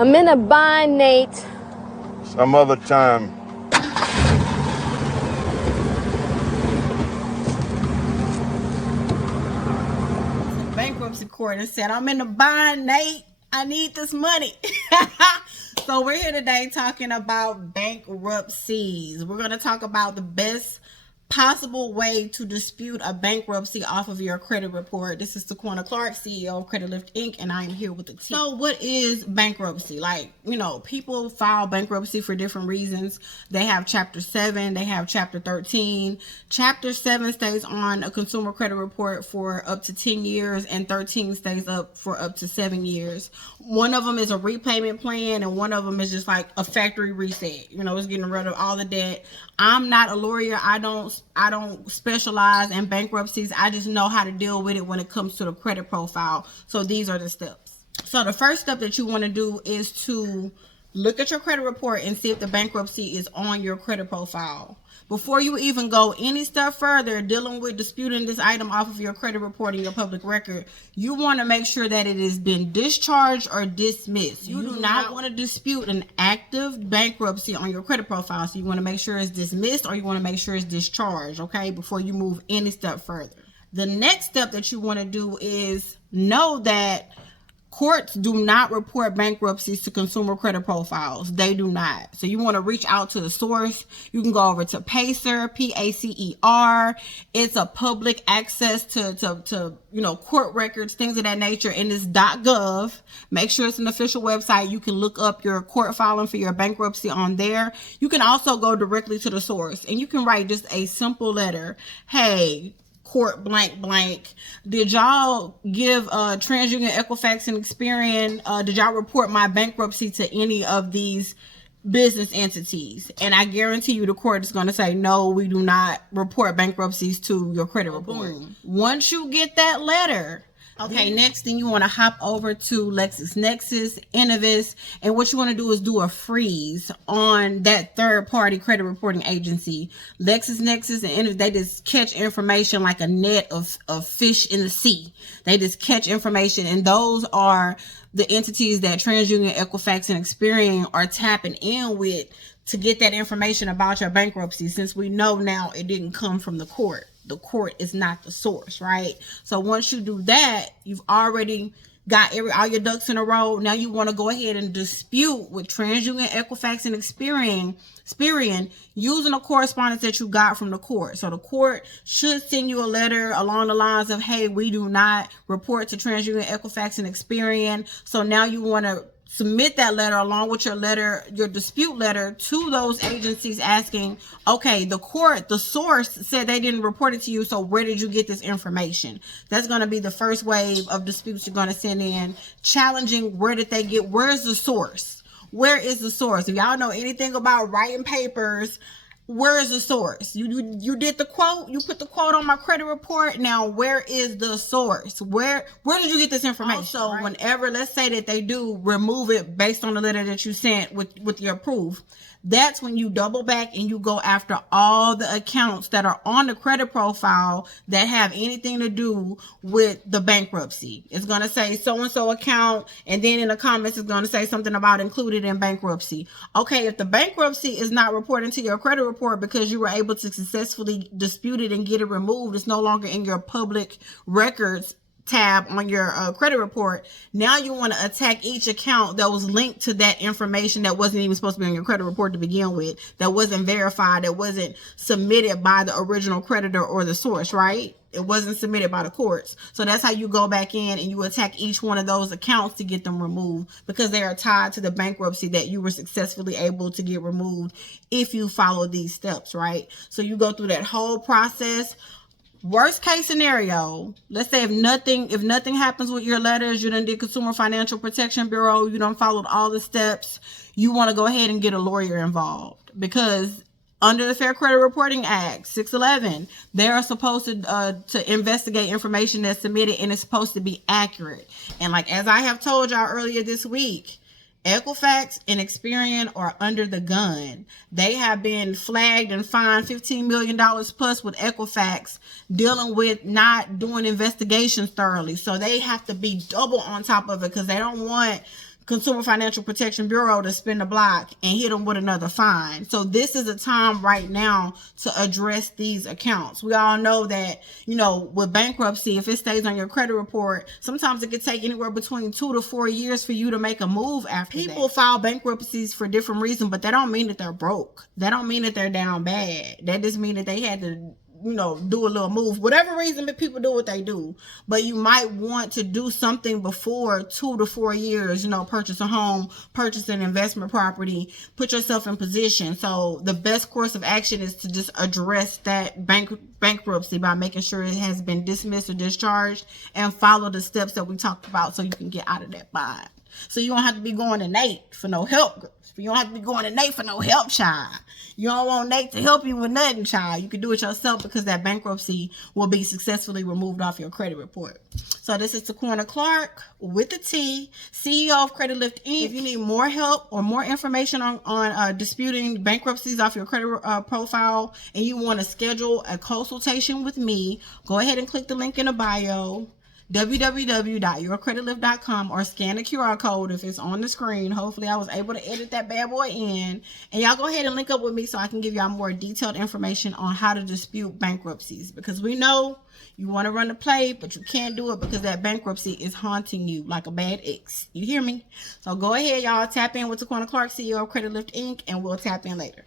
I'm in a bind, Nate. Some other time. Bankruptcy court and said, I'm in a bind, Nate. I need this money. So we're here today talking about bankruptcies. We're going to talk about the best possible way to dispute a bankruptcy off of your credit report. This is Taquana Clark, CEO of Credit Lift Inc., and I am here with the team. So what is bankruptcy? Like, you know, people file bankruptcy for different reasons. They have Chapter 7, they have Chapter 13. Chapter 7 stays on a consumer credit report for up to 10 years, and 13 stays up for up to 7 years. One of them is a repayment plan, and one of them is just like a factory reset. You know, it's getting rid of all the debt. I'm not a lawyer. I don't specialize in bankruptcies. I just know how to deal with it when it comes to the credit profile. So these are the steps. So the first step that you want to do is to look at your credit report and see if the bankruptcy is on your credit profile. Before you even go any step further dealing with disputing this item off of your credit report and your public record, you want to make sure that it has been discharged or dismissed. You do not want to dispute an active bankruptcy on your credit profile. So you want to make sure it's dismissed or you want to make sure it's discharged, okay, before you move any step further. The next step that you want to do is know that courts do not report bankruptcies to consumer credit profiles. They do not. So you want to reach out to the source. You can go over to Pacer, Pacer. It's a public access to you know, court records, things of that nature, and it's .gov. Make sure it's an official website. You can look up your court filing for your bankruptcy on there. You can also go directly to the source and you can write just a simple letter. Hey, court blank blank, did y'all give TransUnion, Equifax, and Experian, did y'all report my bankruptcy to any of these business entities? And I guarantee you the court is going to say, no, we do not report bankruptcies to your credit report. Once you get that letter, okay, next thing you want to hop over to LexisNexis, Innovis, and what you want to do is do a freeze on that third-party credit reporting agency. LexisNexis and Innovis, they just catch information like a net of fish in the sea. They just catch information, and those are the entities that TransUnion, Equifax, and Experian are tapping in with to get that information about your bankruptcy, since we know now it didn't come from the court. The court is not the source, right? So once you do that, you've already got all your ducks in a row. Now you want to go ahead and dispute with TransUnion, Equifax, and Experian using the correspondence that you got from the court. So the court should send you a letter along the lines of, hey, we do not report to TransUnion, Equifax, and Experian. So now you want to submit that letter along with your letter, your dispute letter, to those agencies asking, okay, the court, the source said they didn't report it to you, so where did you get this information? That's going to be the first wave of disputes you're going to send in, challenging where's the source? Where is the source? If y'all know anything about writing papers, where is the source? You did the quote, you put the quote on my credit report. Now, where is the source? Where did you get this information? So right? Whenever, let's say that they do remove it based on the letter that you sent with your proof, that's when you double back and you go after all the accounts that are on the credit profile that have anything to do with the bankruptcy. It's going to say so-and-so account, and then in the comments it's going to say something about included in bankruptcy. Okay, if the bankruptcy is not reporting to your credit report because you were able to successfully dispute it and get it removed, it's no longer in your public records tab on your credit report. Now you want to attack each account that was linked to that information that wasn't even supposed to be on your credit report to begin with, that wasn't verified, that wasn't submitted by the original creditor or the source, right? It wasn't submitted by the courts. So that's how you go back in and you attack each one of those accounts to get them removed, because they are tied to the bankruptcy that you were successfully able to get removed if you follow these steps, right? So you go through that whole process. Worst case scenario, let's say if nothing happens with your letters, you done did Consumer Financial Protection Bureau, you done followed all the steps, you want to go ahead and get a lawyer involved, because under the Fair Credit Reporting Act, 611, they are supposed to investigate information that's submitted, and it's supposed to be accurate. And like, as I have told y'all earlier this week, Equifax and Experian are under the gun. They have been flagged and fined $15 million plus with Equifax, dealing with not doing investigations thoroughly. So they have to be double on top of it, because they don't want Consumer Financial Protection Bureau to spin the block and hit them with another fine. So this is a time right now to address these accounts. We all know that, you know, with bankruptcy, if it stays on your credit report, sometimes it could take anywhere between 2 to 4 years for you to make a move after People file bankruptcies for different reasons, but that don't mean that they're broke. That don't mean that they're down bad. That just means that they had to, you know, do a little move. Whatever reason that people do what they do. But you might want to do something before 2 to 4 years, you know, purchase a home, purchase an investment property, put yourself in position. So the best course of action is to just address that bankruptcy by making sure it has been dismissed or discharged and follow the steps that we talked about so you can get out of that bind. So you don't have to be going to Nate for no help. You don't have to be going to Nate for no help, child. You don't want Nate to help you with nothing, child. You can do it yourself because that bankruptcy will be successfully removed off your credit report. So this is Taquana Clark with the T, CEO of Credit Lift Inc. If you need more help or more information on disputing bankruptcies off your credit profile and you want to schedule a consultation with me, go ahead and click the link in the bio, www.yourcreditlift.com, or scan the QR code if it's on the screen. Hopefully I was able to edit that bad boy in, and y'all go ahead and link up with me so I can give y'all more detailed information on how to dispute bankruptcies, because we know you want to run the play, but you can't do it because that bankruptcy is haunting you like a bad ex. You hear me? So go ahead, y'all, tap in with Taquana Clark, CEO of Credit Lift Inc., and we'll tap in later.